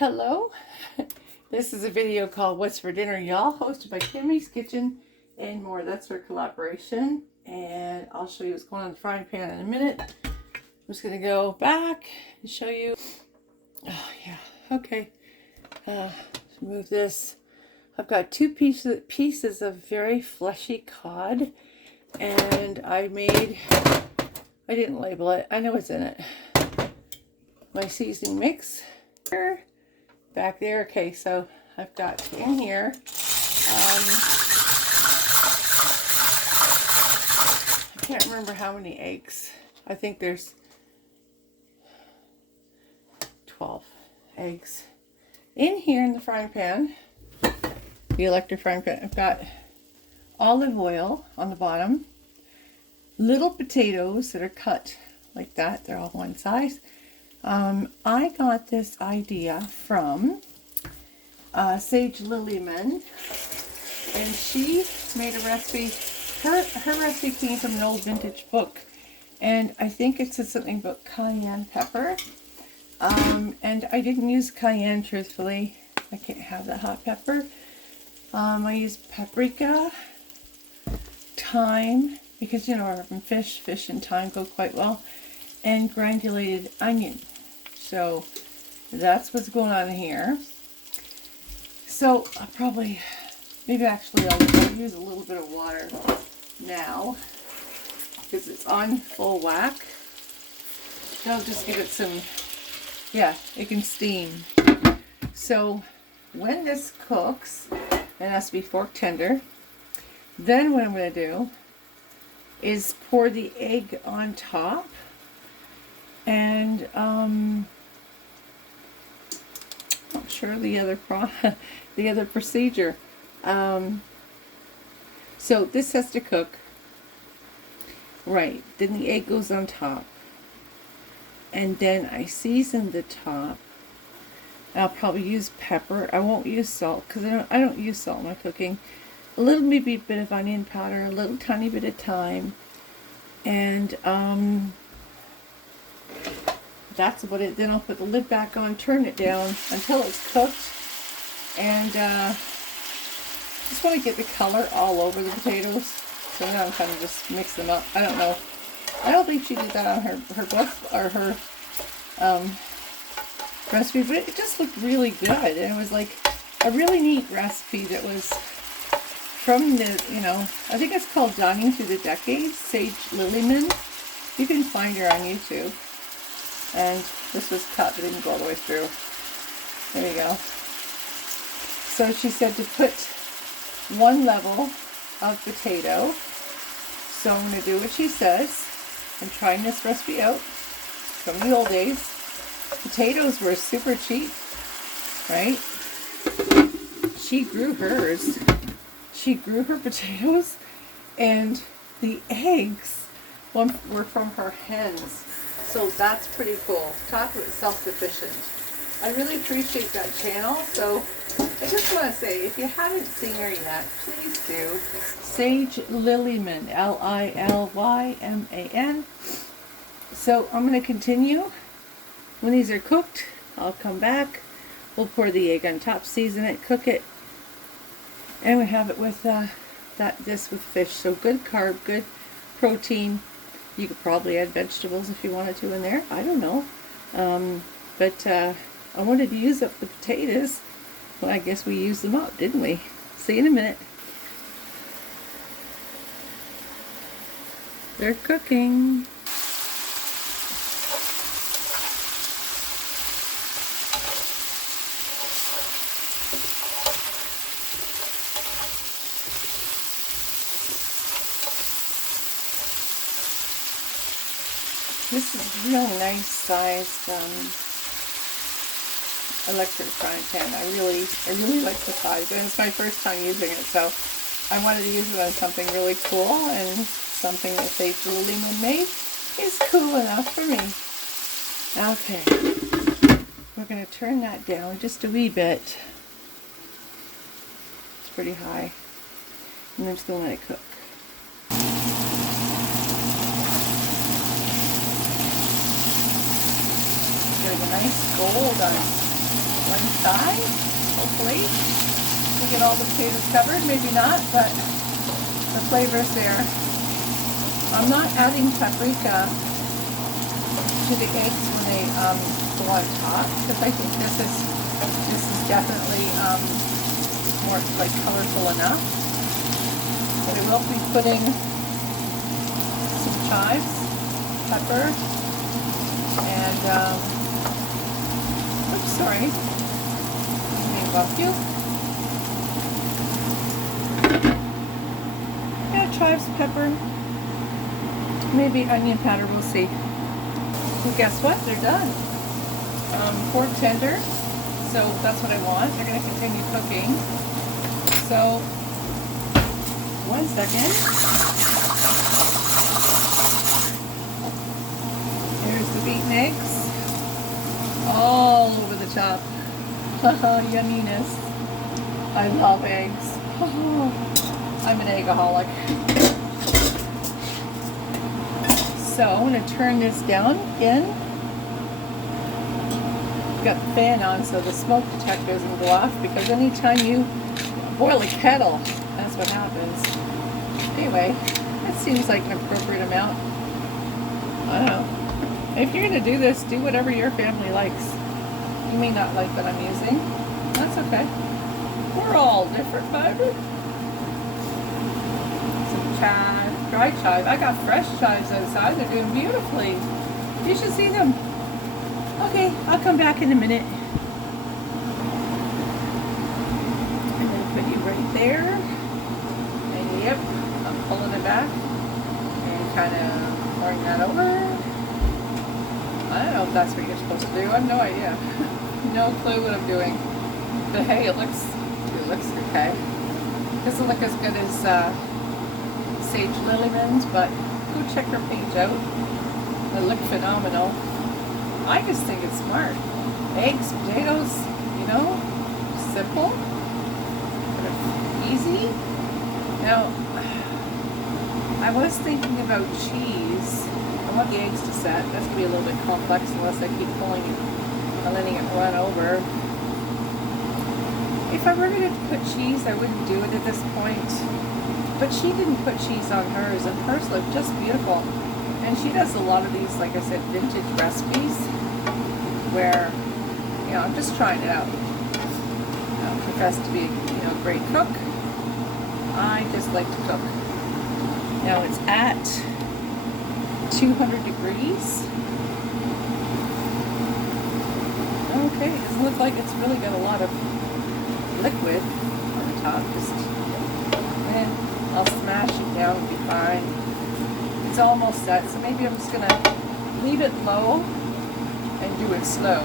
Hello, this is a video called What's for Dinner, y'all, hosted by Kimmy's Kitchen and More. That's her collaboration, and I'll show you what's going on in the frying pan in a minute. I'm just going to go back and show you. Oh, yeah, okay. Move this. I've got two pieces of very fleshy cod, and I didn't label it. I know what's in it. My seasoning mix. Back there. Okay, so I've got in here I can't remember how many eggs. I think there's 12 eggs in here in the frying pan, the electric frying pan. I've got olive oil on the bottom, little potatoes that are cut like that. They're all one size. I got this idea from Sage Lillyman, and she made a recipe. Her recipe came from an old vintage book, and I think it said something about cayenne pepper. And I didn't use cayenne, truthfully. I can't have that hot pepper. I used paprika, thyme, because you know, from fish and thyme go quite well, and granulated onion. So that's what's going on here. So I'll probably, maybe actually I'll use a little bit of water now because it's on full whack. I'll just give it some, yeah, it can steam. So when this cooks, it has to be fork tender. Then what I'm going to do is pour the egg on top, and not sure the other procedure. So this has to cook, right? Then the egg goes on top, and then I season the top. I'll probably use pepper. I won't use salt because I don't use salt in my cooking. A little maybe bit of onion powder, a little tiny bit of thyme, and that's about it. Then I'll put the lid back on, turn it down until it's cooked, and just want to get the color all over the potatoes. So now I'm kind of just mix them up. I don't know. I don't think she did that on her book or her recipe, but it just looked really good, and it was like a really neat recipe that was from the, you know, I think it's called Dining Through the Decades, Sage Lillyman. You can find her on YouTube. And this was cut, but didn't go all the way through. There you go. So she said to put one level of potato. So I'm going to do what she says. I'm trying this recipe out from the old days. Potatoes were super cheap, right? She grew hers. She grew her potatoes, and the eggs were from her hens. So that's pretty cool. Talk about self-sufficient. I really appreciate that channel. So I just want to say, if you haven't seen her yet, please do. Sage Lillyman, Lillyman. So I'm going to continue. When these are cooked, I'll come back. We'll pour the egg on top, season it, cook it, and we have it with this with fish. So good carb, good protein. You could probably add vegetables if you wanted to in there. I don't know. But I wanted to use up the potatoes. Well, I guess we used them up, didn't we? See you in a minute. They're cooking. This is a real nice sized electric frying pan. I really like the size, and it's my first time using it, so I wanted to use it on something really cool, and something that Sage Lillyman made is cool enough for me. Okay, we're going to turn that down just a wee bit. It's pretty high, and I'm just going to let it cook. There's a nice gold on one side. Hopefully we get all the potatoes covered. Maybe not, but the flavor's there. I'm not adding paprika to the eggs when they go on top, because I think this is definitely more like colorful enough. But I will be putting some chives, pepper, and oops, sorry, let me bump you. Yeah, chives, pepper, maybe onion powder. We'll see. Well, guess what? They're done. Pork tender. So that's what I want. They're going to continue cooking. So, 1 second. Here's the beaten eggs. All over the top. Yumminess. I love eggs. I'm an eggaholic. So I'm going to turn this down again. Got the fan on so the smoke detector doesn't go off, because anytime you boil a kettle, that's what happens. Anyway, that seems like an appropriate amount. I don't know. If you're going to do this, do whatever your family likes. You may not like what I'm using. That's okay. We're all different, baby. Some chive, dry chive. I got fresh chives outside. They're doing beautifully. You should see them. Okay, I'll come back in a minute. I'm going to put you right there. And yep, I'm pulling it back and kind of pouring that over. I don't know if that's what you're supposed to do. I have no idea. No clue what I'm doing. But hey, it looks okay. Doesn't look as good as Sage Lillyman's, but go check her page out. They look phenomenal. I just think it's smart. Eggs, potatoes, you know, simple, but easy. Now, I was thinking about cheese. I want the eggs to set. That's going to be a little bit complex unless I keep pulling it and letting it run over. If I were going to put cheese, I wouldn't do it at this point. But she didn't put cheese on hers, and hers looked just beautiful. And she does a lot of these, like I said, vintage recipes where, you know, I'm just trying it out. I don't profess to be, you know, a great cook. I just like to cook. Now it's at 200 degrees. Okay, it doesn't look like it's really got a lot of liquid on the top. Just, and I'll smash it down and be fine. It's almost set, so maybe I'm just gonna leave it low and do it slow.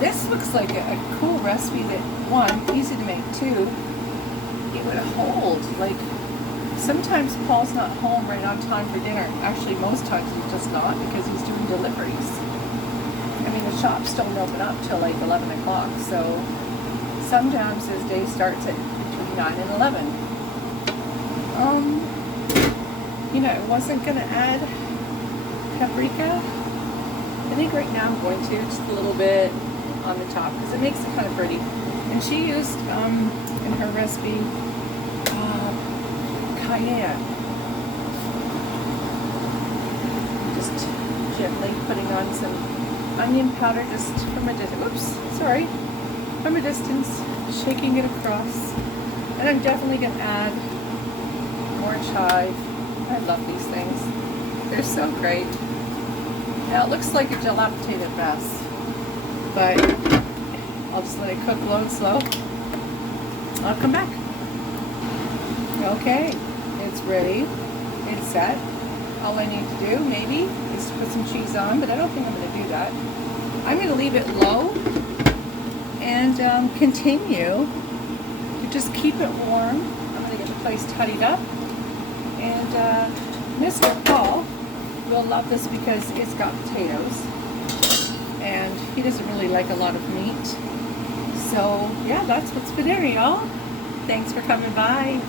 This looks like a cool recipe that, one, easy to make, two, it would hold. Like, sometimes Paul's not home right on time for dinner. Actually, most times he's just not, because he's doing deliveries. I mean, the shops don't open up till like 11 o'clock, so sometimes his day starts at between 9 and 11. You know, I wasn't going to add paprika. I think right now I'm going to, just a little bit on the top, because it makes it kind of pretty. And she used, in her recipe, cayenne. Just gently putting on some onion powder just from a distance. Oops, sorry. From a distance, shaking it across. And I'm definitely going to add more chive. I love these things. They're so great. Now it looks like a dilapidated mess, but I'll just let it cook low and slow. I'll come back. Okay, it's ready. It's set. All I need to do, maybe, is to put some cheese on, but I don't think I'm going to do that. I'm going to leave it low and continue to just keep it warm. I'm going to get the place tidied up. And Mr. Paul will love this because it's got potatoes. And he doesn't really like a lot of meat. So, yeah, that's what's for dinner, y'all. Thanks for coming by.